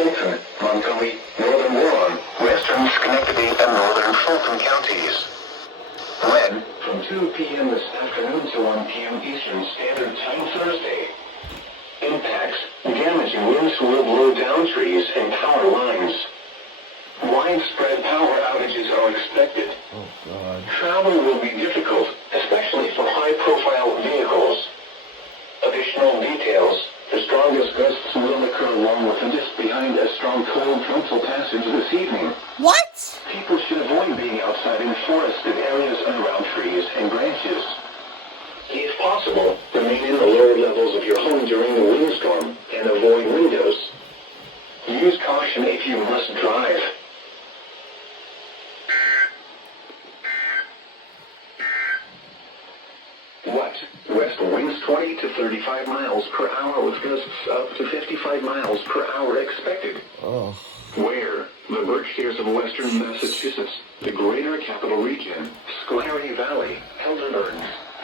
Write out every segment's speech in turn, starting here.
Fulton, Montgomery, northern Warren, western Schenectady, and northern Fulton counties. Wind from 2 p.m. this afternoon to 1 p.m. Eastern Standard Time Thursday. Impacts, damaging winds will blow down trees and power lines. Widespread power outages are expected. Oh, God. Travel will be difficult, especially for high-profile vehicles. Additional details. The strongest gusts will occur along with and just behind a strong cold frontal passage this evening. What? People should avoid being outside in forested areas and around trees and branches. If possible, remain in the lower levels of your home during the windstorm and avoid windows. Use caution if you must drive. What? West winds 20 to 35 miles per hour with gusts up to 55 miles per hour expected. Oh. Where? The Berkshires of western Massachusetts, the greater capital region, Schoharie Valley, Helderberg,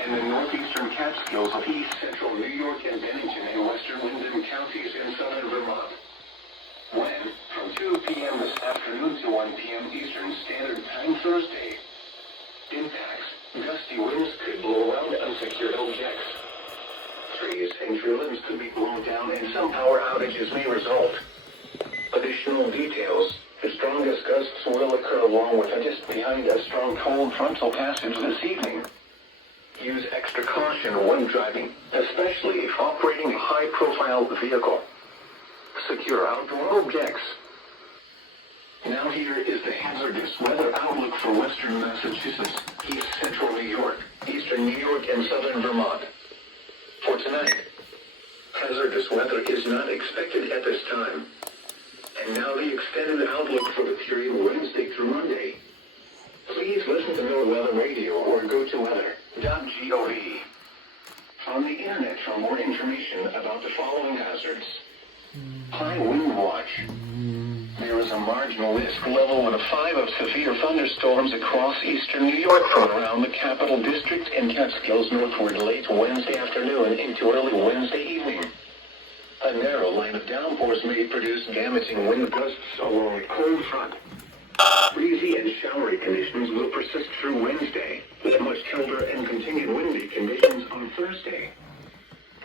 and the northeastern Catskills of east central New York and Bennington and western Wyndham counties in southern Vermont. When? From 2 p.m. this afternoon to 1 p.m. Eastern Standard Time Thursday. Impacts. Gusty winds could blow around unsecured objects. Trees and tree limbs could be blown down and some power outages may result. Additional details. The strongest gusts will occur along with and just behind a strong cold frontal passage this evening. Use extra caution when driving, especially if operating a high-profile vehicle. Secure outdoor objects. Now here is the hazardous weather outlook for western Massachusetts, east central New York, eastern New York, and southern Vermont. For tonight, hazardous weather is not expected at this time. And now the extended outlook for the period Wednesday through Monday. Please listen to NOAA Radio or go to weather.gov on the internet for more information about the following hazards. High wind watch. There is a marginal risk level of 5 of severe thunderstorms across eastern New York from around the Capital District and Catskills northward late Wednesday afternoon into early Wednesday evening. A narrow line of downpours may produce damaging wind gusts along a cold front. Breezy and showery conditions will persist through Wednesday, with much colder and continued windy conditions on Thursday.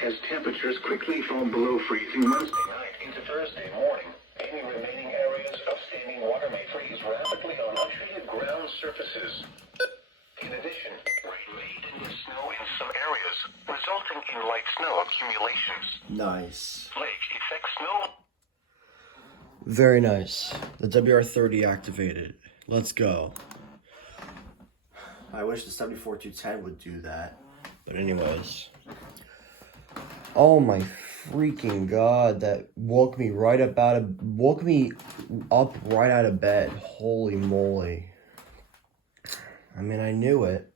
As temperatures quickly fall below freezing Wednesday night into Thursday morning, any remaining areas of standing water may freeze rapidly on untreated ground surfaces. In addition, rain may induce snow in some areas, resulting in light snow accumulations. Nice. Lake effect snow. Very nice. The WR-30 activated. Let's go. I wish the 74-210 would do that. But anyways. Oh my freaking God. That woke me right up out of bed. Holy moly. I mean, I knew it.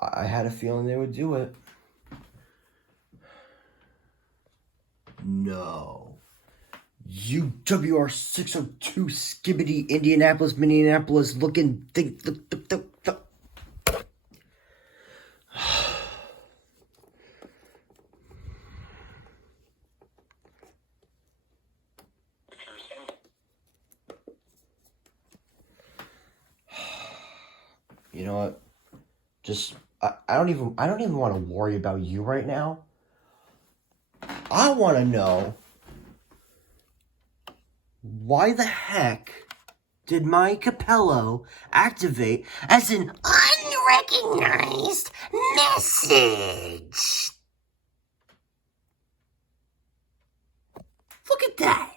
I had a feeling they would do it. No. UWR-602 Skibbity Indianapolis, Minneapolis looking thing. You know what? Just I don't even want to worry about you right now. I want to know, why the heck did my Capello activate as an unrecognized message? Look at that.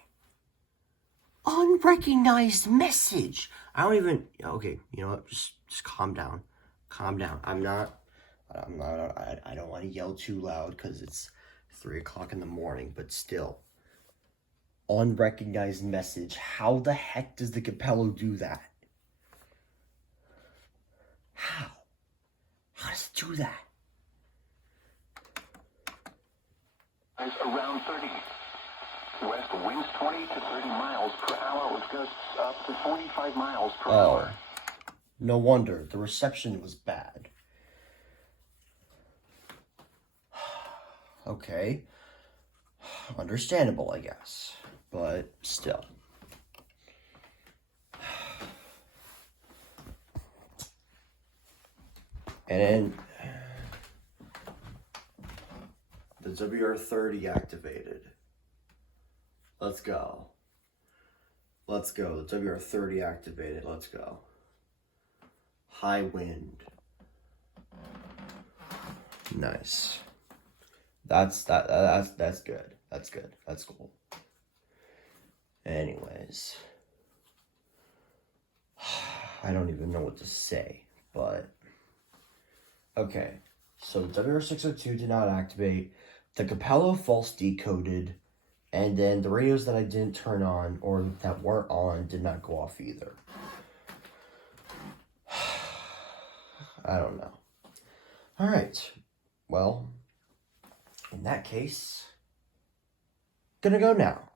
Unrecognized message. I don't even, okay, you know what, just calm down. Calm down. I don't want to yell too loud because it's 3 o'clock in the morning, but still. Unrecognized message. How the heck does the Capello do that? How? How does it do that? Is around 30. West winds 20 to 30 miles per hour with gusts up to 45 miles per hour. No wonder. The reception was bad. Okay. Understandable, I guess. But still. And the WR-30 activated. Let's go. Let's go. The WR-30 activated. Let's go. High wind. Nice. That's good. That's good. That's cool. Anyways. I don't even know what to say, but okay. So the WR-602 did not activate. The Capello false decoded. And then the radios that I didn't turn on or that weren't on did not go off either. I don't know. All right. Well, in that case, gonna go now.